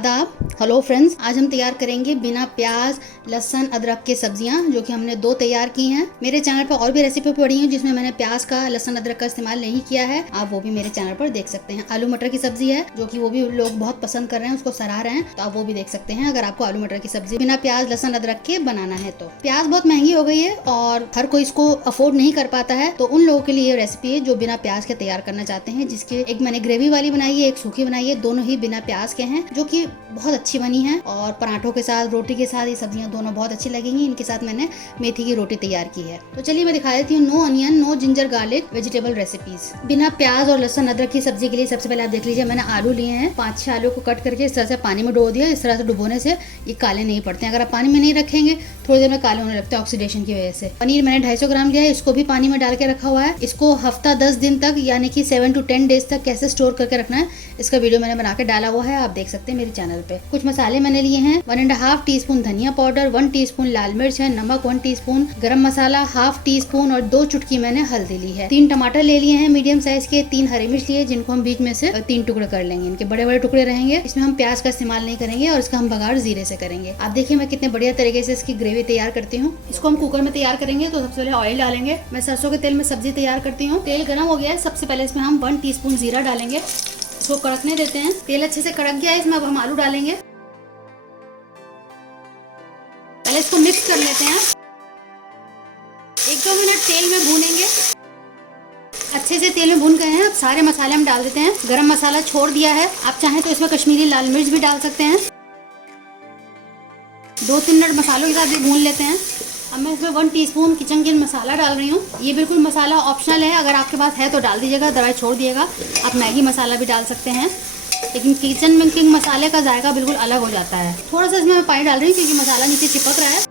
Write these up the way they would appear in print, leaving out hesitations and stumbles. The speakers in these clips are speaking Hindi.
आदाब। हेलो फ्रेंड्स, आज हम तैयार करेंगे बिना प्याज लहसुन अदरक के सब्जियां, जो कि हमने 2 तैयार की हैं। मेरे चैनल पर और भी रेसिपी पड़ी हैं जिसमें मैंने प्याज का लहसुन अदरक का इस्तेमाल नहीं किया है, आप वो भी मेरे चैनल पर देख सकते हैं। आलू मटर की सब्जी है जो कि वो भी लोग बहुत पसंद कर रहे हैं, उसको सराह रहे हैं, तो आप वो भी देख सकते हैं अगर आपको आलू मटर की सब्जी बिना प्याज लहसुन अदरक के बनाना है। तो प्याज बहुत महंगी हो गई है और हर कोई इसको अफोर्ड नहीं कर पाता है, तो उन लोगों के लिए रेसिपी है जो बिना प्याज के तैयार करना चाहते हैं। जिसके एक मैंने ग्रेवी वाली बनाई है, एक सूखी बनाई है, दोनों ही बिना प्याज के हैं, जो कि बहुत अच्छी बनी है और पराठों के साथ रोटी के साथ ये सब्जियां दोनों बहुत अच्छी लगेंगी। इनके साथ मैंने मेथी की रोटी तैयार की है। तो चलिए मैं दिखा देती हूँ no onion no ginger garlic vegetable recipes बिना प्याज और लहसुन अदरक की सब्जी के लिए। सबसे पहले आप देख लीजिए, मैंने आलू लिए हैं, 5-6 आलू को कट करके इस तरह से पानी में डुबो दिया। इस तरह से डुबोने से ये काले नहीं पड़ते हैं। अगर आप पानी में नहीं रखेंगे थोड़ी देर में काले होने लगते हैं ऑक्सीडेशन की वजह से। पनीर मैंने 250 ग्राम लिया है, इसको भी पानी में डाल के रखा हुआ है। इसको हफ्ता 10 दिन तक यानी कि 7 to 10 डेज तक कैसे स्टोर करके रखना है इसका वीडियो मैंने बना के डाला हुआ है, आप देख सकते हैं मेरे चैनल पे। कुछ मसाले मैंने लिए हैं, 1.5 टीस्पून धनिया पाउडर, 1 टीस्पून लाल मिर्च है, नमक 1 टीस्पून, गरम मसाला 1/2 टीस्पून और 2 चुटकी मैंने हल्दी ली है। 3 टमाटर ले लिए हैं मीडियम साइज के, 3 हरी मिर्च लिए जिनको हम बीच में से 3 टुकड़े कर लेंगे। इनके बड़े बड़े टुकड़े रहेंगे। इसमें हम प्याज का इस्तेमाल नहीं करेंगे और इसका हम बघार जीरे से करेंगे। आप देखिए मैं कितने बढ़िया तरीके से इसकी ग्रेवी तैयार करती हूँ। इसको हम कुकर में तैयार करेंगे। तो सबसे पहले ऑयल डालेंगे। मैं सरसों के तेल में सब्जी तैयार करती हूँ। तेल गर्म हो गया है, सबसे पहले इसमें हम 1 टीस्पून जीरा डालेंगे, इसको कड़कने देते हैं। तेल अच्छे से कड़क गया है, इसमें अब हम आलू डालेंगे। पहले इसको मिक्स कर लेते हैं। 1-2 मिनट तेल में भूनेंगे। अच्छे से तेल में भून गए हैं, अब सारे मसाले हम डाल देते हैं। गरम मसाला छोड़ दिया है, आप चाहें तो इसमें कश्मीरी लाल मिर्च भी डाल सकते हैं। 2-3 मिनट मसालों के साथ भी भून लेते हैं। अब मैं इसमें 1 टीस्पून किचन किंग मसाला डाल रही हूँ। ये बिल्कुल मसाला ऑप्शनल है, अगर आपके पास है तो डाल दीजिएगा, अदरवाइज छोड़ दिएगा। आप मैगी मसाला भी डाल सकते हैं, लेकिन किचन किंग मसाले का जायका बिल्कुल अलग हो जाता है। थोड़ा सा इसमें मैं पानी डाल रही हूँ क्योंकि मसाला नीचे चिपक रहा है।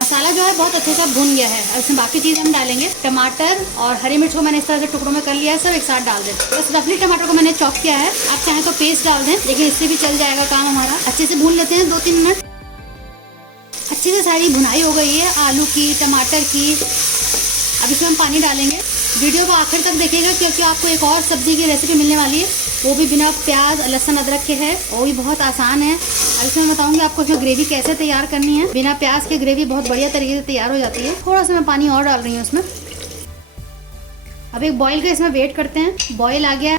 मसाला जो है बहुत अच्छे से भून गया है। अब इसमें बाकी चीज़ हम डालेंगे। टमाटर और हरी मिर्च को मैंने इस तरह से टुकड़ों में कर लिया है, सब एक साथ डाल दें। बस रफली टमाटर को मैंने चॉप किया है, आप चाहें तो पेस्ट डाल दें, लेकिन इससे भी चल जाएगा काम हमारा। अच्छे से भून लेते हैं 2-3 मिनट। अच्छे से सारी भुनाई हो गई है आलू की, टमाटर की। अब इसमें हम पानी डालेंगे। वीडियो को आखिर तक देखिएगा क्योंकि आपको एक और सब्जी की रेसिपी मिलने वाली है, वो भी बिना प्याज लहसुन अदरक के है, वो भी बहुत आसान है। और इसमें बताऊंगी आपको इसमें ग्रेवी कैसे तैयार करनी है। बिना प्याज की ग्रेवी बहुत बढ़िया तरीके से तैयार हो जाती है। थोड़ा सा मैं पानी और डाल रही हूँ इसमें। अब एक बॉईल का इसमें वेट करते हैं। बॉईल आ गया।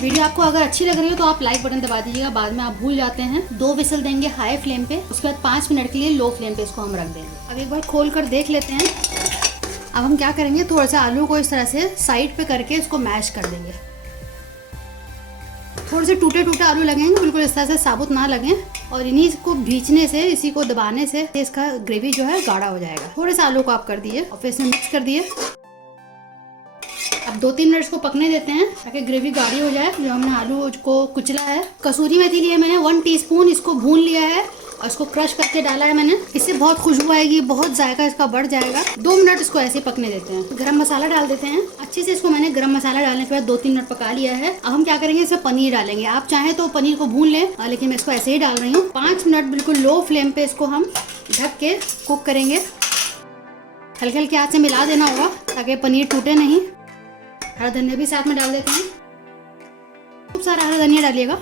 वीडियो आपको अगर अच्छी लग रही हो तो आप लाइक बटन दबा दीजिएगा, बाद में आप भूल जाते हैं। 2 विसल देंगे हाई फ्लेम पे, उसके बाद 5 मिनट के लिए लो फ्लेम पे इसको हम रख देंगे। अब एक बार खोल कर देख लेते हैं। अब हम क्या करेंगे, थोड़ा सा आलू को इस तरह से साइड पे करके इसको मैश कर देंगे। थोड़े से टूटे टूटे आलू लगेंगे, बिल्कुल इस तरह से साबुत ना लगें, और इन्हीं को भींचने से, इसी को दबाने से इसका ग्रेवी जो है गाढ़ा हो जाएगा। थोड़े से आलू को आप कर दिए और फिर इसमें मिक्स कर दिए। अब 2-3 मिनट को पकने देते हैं ताकि ग्रेवी गाढ़ी हो जाए। जो हमने आलू को कुचला है, कसूरी मेथी लिए मैंने 1 टीस्पून, इसको भून लिया है और इसको क्रश करके डाला है मैंने। इससे बहुत खुशबू आएगी, बहुत जायका इसका बढ़ जाएगा। 2 मिनट इसको ऐसे पकने देते हैं। गरम मसाला डाल देते हैं। अच्छे से इसको मैंने गरम मसाला डालने के बाद 2-3 मिनट पका लिया है। अब हम क्या करेंगे, इसमें पनीर डालेंगे। आप चाहें तो पनीर को भून लें, लेकिन मैं इसको ऐसे ही डाल रही हूँ। 5 मिनट बिल्कुल लो फ्लेम पे इसको हम ढक के कुक करेंगे। हल्के हल्के हाथ से मिला देना होगा ताकि पनीर टूटे नहीं। हरा धनिया भी साथ में डाल देते हैं, खूब सारा हरा धनिया डालिएगा।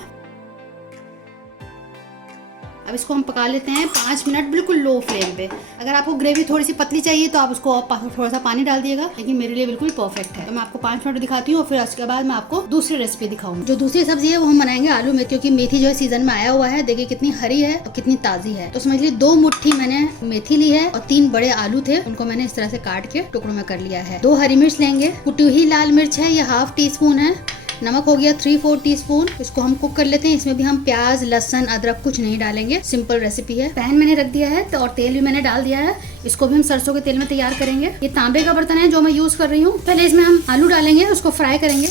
अब इसको हम पका लेते हैं 5 मिनट बिल्कुल लो फ्लेम पे। अगर आपको ग्रेवी थोड़ी सी पतली चाहिए तो आप उसको थोड़ा सा पानी डाल दिएगा, लेकिन मेरे लिए बिल्कुल परफेक्ट है। तो मैं आपको 5 मिनट दिखाती हूँ और फिर उसके बाद मैं आपको दूसरी रेसिपी दिखाऊंगी। जो दूसरी सब्जी है वो हम बनाएंगे आलू मेथी, क्योंकि मेथी जो है सीजन में आया हुआ है। देखिए कितनी हरी है और कितनी ताजी है। तो समझ लीजिए 2 मुट्ठी मैंने मेथी ली है और 3 बड़े आलू थे, उनको मैंने इस तरह से काट के टुकड़ों में कर लिया है। 2 हरी मिर्च लेंगे, कुटी हुई लाल मिर्च है, ये 1/2 टीस्पून है। नमक हो गया 3-4 टीस्पून। इसको हम कुक कर लेते हैं। इसमें भी हम प्याज लहसुन अदरक कुछ नहीं डालेंगे, सिंपल रेसिपी है। पैन मैंने रख दिया है और तेल भी मैंने डाल दिया है। इसको भी हम सरसों के तेल में तैयार करेंगे। ये तांबे का बर्तन है जो मैं यूज कर रही हूँ। पहले इसमें हम आलू डालेंगे, उसको फ्राई करेंगे।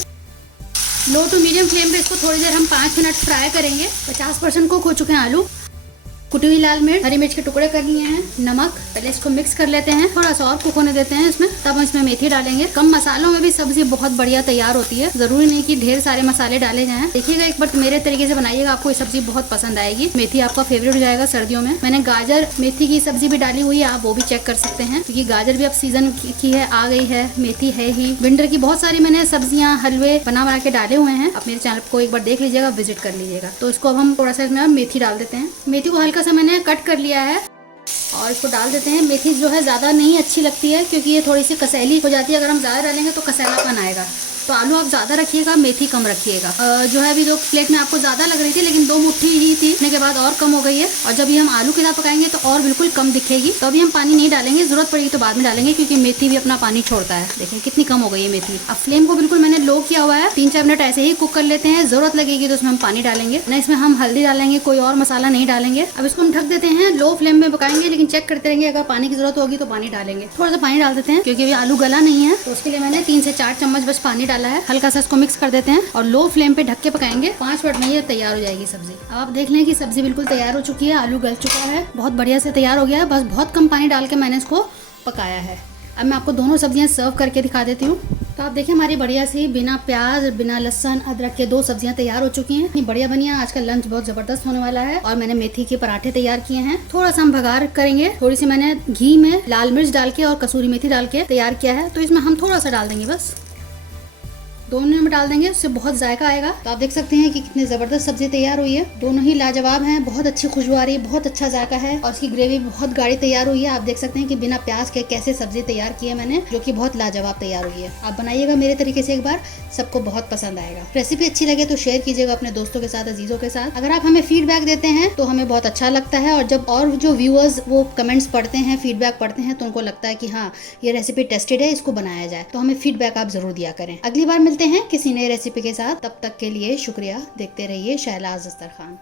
लो टू मीडियम फ्लेम पे इसको थोड़ी देर हम 5 मिनट फ्राई करेंगे। 50% कुक हो चुके हैं आलू। कुटी हुई लाल मिर्च, हरी मिर्च के टुकड़े कर लिए हैं, नमक। पहले इसको मिक्स कर लेते हैं, थोड़ा सा और कुक होने देते हैं इसमें, तब हम इसमें मेथी डालेंगे। कम मसालों में भी सब्जी बहुत बढ़िया तैयार होती है, जरूरी नहीं कि ढेर सारे मसाले डाले जाएं। देखिएगा एक बार मेरे तरीके से बनाइएगा, आपको ये सब्जी बहुत पसंद आएगी। मेथी आपका फेवरेट हो जाएगा सर्दियों में। मैंने गाजर मेथी की सब्जी भी डाली हुई है, आप वो भी चेक कर सकते हैं, क्योंकि गाजर भी अब सीजन की है, आ गई है। मेथी है ही, विंटर की बहुत सारी मैंने सब्जियां हलवे बना के डाले हुए हैं। आप मेरे चैनल को एक बार देख लीजिएगा, विजिट कर लीजिएगा। तो इसको अब हम थोड़ा सा इसमें मेथी डाल देते हैं। मेथी को हल्का सा मैंने कट कर लिया है और इसको डाल देते हैं। मेथी जो है ज़्यादा नहीं अच्छी लगती है, क्योंकि ये थोड़ी सी कसैली हो जाती है। अगर हम ज़्यादा डालेंगे तो कसैलापन आएगा, तो आलू आप ज़्यादा रखिएगा, मेथी कम रखिएगा। जो है अभी जो प्लेट में आपको ज़्यादा लग रही थी, लेकिन 2 मुट्ठी ही थी, इतने के बाद और कम हो गई है। और जब ये हम आलू के साथ पकाएंगे तो और बिल्कुल कम दिखेगी। तो अभी हम पानी नहीं डालेंगे, जरूरत पड़ेगी तो बाद में डालेंगे, क्योंकि मेथी भी अपना पानी छोड़ता है। देखिए कितनी कम हो गई है मेथी। अब फ्लेम को बिल्कुल मैंने लो किया हुआ है, 3-4 मिनट ऐसे ही कुक कर लेते हैं। जरूरत लगेगी तो उसमें हम पानी डालेंगे, ना इसमें हम हल्दी डालेंगे, कोई और मसाला नहीं डालेंगे। अब इसको हम ढक देते हैं, लो फ्लेम में पकाएंगे, लेकिन चेक करते रहेंगे, अगर पानी की जरूरत होगी तो पानी डालेंगे। थोड़ा सा पानी डाल देते हैं, क्योंकि अभी आलू गला नहीं है, तो उसके लिए मैंने 3 से 4 चम्मच बस पानी डाला है। हल्का सा मिक्स कर देते हैं और लो फ्लेम पे ढक के पकाएंगे। 5 मिनट में ये तैयार हो जाएगी सब्जी। अब आप देख लें कि सब्जी बिल्कुल तैयार हो चुकी है, आलू गल चुका है, बहुत बढ़िया से तैयार हो गया है। बस बहुत कम पानी डाल के मैंने इसको पकाया है। अब मैं आपको दोनों सब्जियां सर्व करके दिखा देती हूँ। तो आप देखिए हमारी बढ़िया सी बिना प्याज बिना लहसुन अदरक के 2 सब्जियां तैयार हो चुकी हैं। इतनी बढ़िया बनी है, आज का लंच बहुत जबरदस्त होने वाला है। और मैंने मेथी के पराठे तैयार किए हैं। थोड़ा सा हम भगार करेंगे, थोड़ी सी मैंने घी में लाल मिर्च डाल के और कसूरी मेथी डाल के तैयार किया है। तो इसमें हम थोड़ा सा डाल देंगे, बस दोनों में डाल देंगे, उससे बहुत जायका आएगा। तो आप देख सकते हैं कि कितनी जबरदस्त सब्जी तैयार हुई है। दोनों ही लाजवाब हैं, बहुत अच्छी खुशबू आ रही है, बहुत अच्छा जायका है और इसकी ग्रेवी बहुत गाढ़ी तैयार हुई है। आप देख सकते हैं कि बिना प्याज के कैसे सब्जी तैयार की है मैंने, जो कि बहुत लाजवाब तैयार हुई है। आप बनाइएगा मेरे तरीके से एक बार, सबको बहुत पसंद आएगा। रेसिपी अच्छी लगे तो शेयर कीजिएगा अपने दोस्तों के साथ, अजीजों के साथ। अगर आप हमें फीडबैक देते हैं तो हमें बहुत अच्छा लगता है, और जब और जो व्यूअर्स वो कमेंट्स पढ़ते हैं, फीडबैक पढ़ते हैं, तो उनको लगता है कि हाँ ये रेसिपी टेस्टेड है, इसको बनाया जाए। तो हमें फीडबैक आप जरूर दिया करें। अगली बार मिलते हैं किसी नए रेसिपी के साथ, तब तक के लिए शुक्रिया। देखते रहिए शहलाज दस्तरखान।